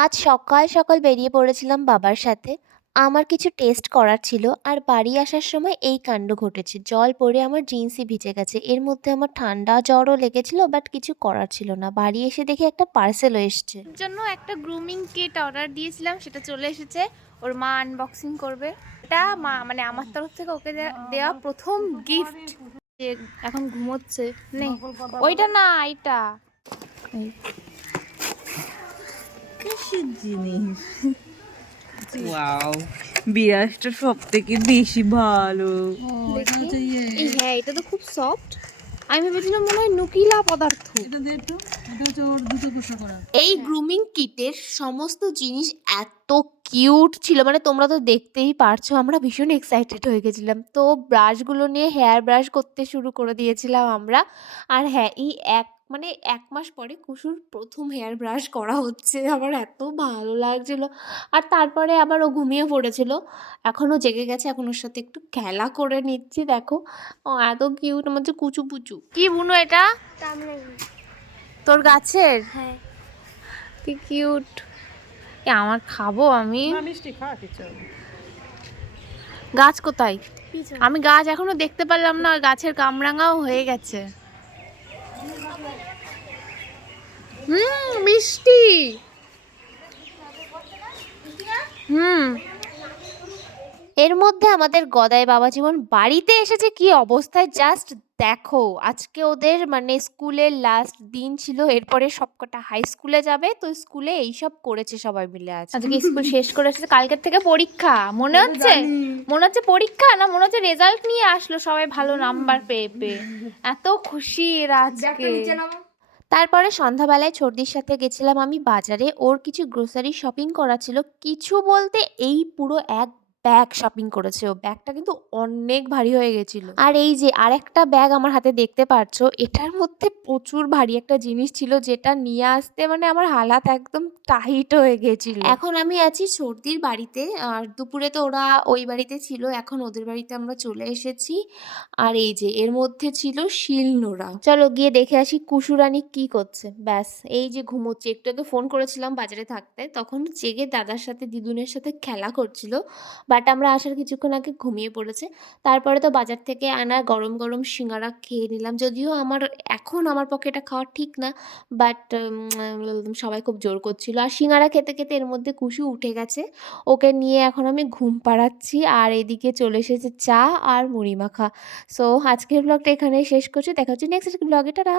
আজ সকাল সকাল বেরিয়ে পড়েছিলাম বাবার সাথে। আমার কিছু টেস্ট করার ছিল। আর বাড়ি আসার সময় এই কাণ্ড ঘটেছে। জল পড়ে আমার জিন্সই ভিজে গেছে। এর মধ্যে আমার ঠান্ডা জ্বরও লেগেছিল, বাট কিছু করার ছিল না। বাড়ি এসে দেখি একটা পার্সেলও এসছে। ওর জন্য একটা গ্রুমিং কিট অর্ডার দিয়েছিলাম, সেটা চলে এসেছে। ওর মা আনবক্সিং করবে। এটা মা মানে আমার তরফ থেকে ওকে দেওয়া প্রথম গিফট। যে এখন ঘুমোচ্ছে নেই, ওইটা না এইটা। কিসের জিনিস? ওয়াও, বিরাজটা সব থেকে বেশি ভালো। হ্যাঁ, এটা তো খুব সফট। আমি ভেবেছিলাম মনে হয় নুকিলা পদার্থ। এই গ্রুমিং কিটের সমস্ত জিনিস এত কিউট ছিল, মানে তোমরা তো দেখতেই পারছো। আমরা ভীষণ এক্সাইটেড হয়ে গেছিলাম। তো ব্রাশগুলো নিয়ে হেয়ার ব্রাশ করতে শুরু করে দিয়েছিলাম আমরা। আর হ্যাঁ, এই মানে ১ মাস পরে কুসুর প্রথম হেয়ার ব্রাশ করা হচ্ছে। আমার এত ভালো লাগছিল। আর তারপরে আবার ও ঘুমিয়ে পড়েছিল। এখনও জেগে গেছে, এখন ওর সাথে একটু খেলা করে নিচ্ছি। দেখো, ও এত কিউট, আমার যে কুচু। কি বুনু এটা? তোর গাছের? হ্যাঁ। কি কিউট। আমার খাবো আমি? গাছ কোথায়? আমি গাছ এখনো দেখতে পারলাম না, গাছের কামরাঙাও হয়ে গেছে। মিষ্টি। হুম। এর মধ্যে আমাদের গদাই বাবা জীবন বাড়িতে এসেছে কি অবস্থায়, জাস্ট দেখো। আজকে ওদের মানে স্কুলের লাস্ট দিন ছিল, এরপরে সবকটা হাই স্কুলে যাবে। তো স্কুলে এইসব করেছে সবাই মিলে। আজকে স্কুল শেষ করে এসেছে, কালকের থেকে পরীক্ষা। মনে হচ্ছে পরীক্ষা না, মনে হচ্ছে রেজাল্ট নিয়ে আসলো সবাই ভালো নাম্বার পেয়ে পেয়ে। এত খুশি এরা আজকে। তারপরে সন্ধ্যাবেলায় ছর্দির সাথে গেছিলাম আমি বাজারে। ওর কিছু গ্রোসারি শপিং করা ছিল। কিছু বলতে এই পুরো এক ব্যাগ শপিং করেছে ও। ব্যাগটা কিন্তু অনেক ভারী হয়ে গেছিল। আর এই যে আরেকটা ব্যাগ আমার হাতে দেখতে পাচ্ছো, এটার মধ্যে প্রচুর ভারী একটা জিনিস ছিল, যেটা নিয়ে আসতে মানে আমার হালাত একদম টাইট হয়ে গেছিল। এখন আমি আছি ছর্দির বাড়িতে, আর দুপুরে তো ওরা ওই বাড়িতে ছিল, এখন ওদের বাড়িতে আমরা চলে এসেছি। আর এই যে এর মধ্যে ছিল শিলনোড়া। চলো গিয়ে দেখে আসি কুসুরানি কি করছে। ব্যাস, এই যে ঘুমোচ্ছে। একটু আগে ফোন করেছিলাম বাজারে থাকতে, তখন জেগে দাদার সাথে দিদুনের সাথে খেলা করছিল। বাট আমরা আসার কিছুক্ষণ আগে ঘুমিয়ে পড়েছে। তারপরে তো বাজার থেকে আনা গরম গরম সিঙ্গারা খেয়ে নিলাম। যদিও এখন আমার পক্ষে এটা খাওয়া ঠিক না, বাট সবাই খুব জোর করছিল। আর সিঙ্গারা খেতে খেতে এর মধ্যে কুসু উঠে গেছে। ওকে নিয়ে এখন আমি ঘুম পাড়াচ্ছি। আর এদিকে চলে এসেছে চা আর মুড়ি মাখা। সো আজকের ব্লগটা এখানেই শেষ করছি। দেখা হচ্ছে নেক্সট ব্লগে। টাটা।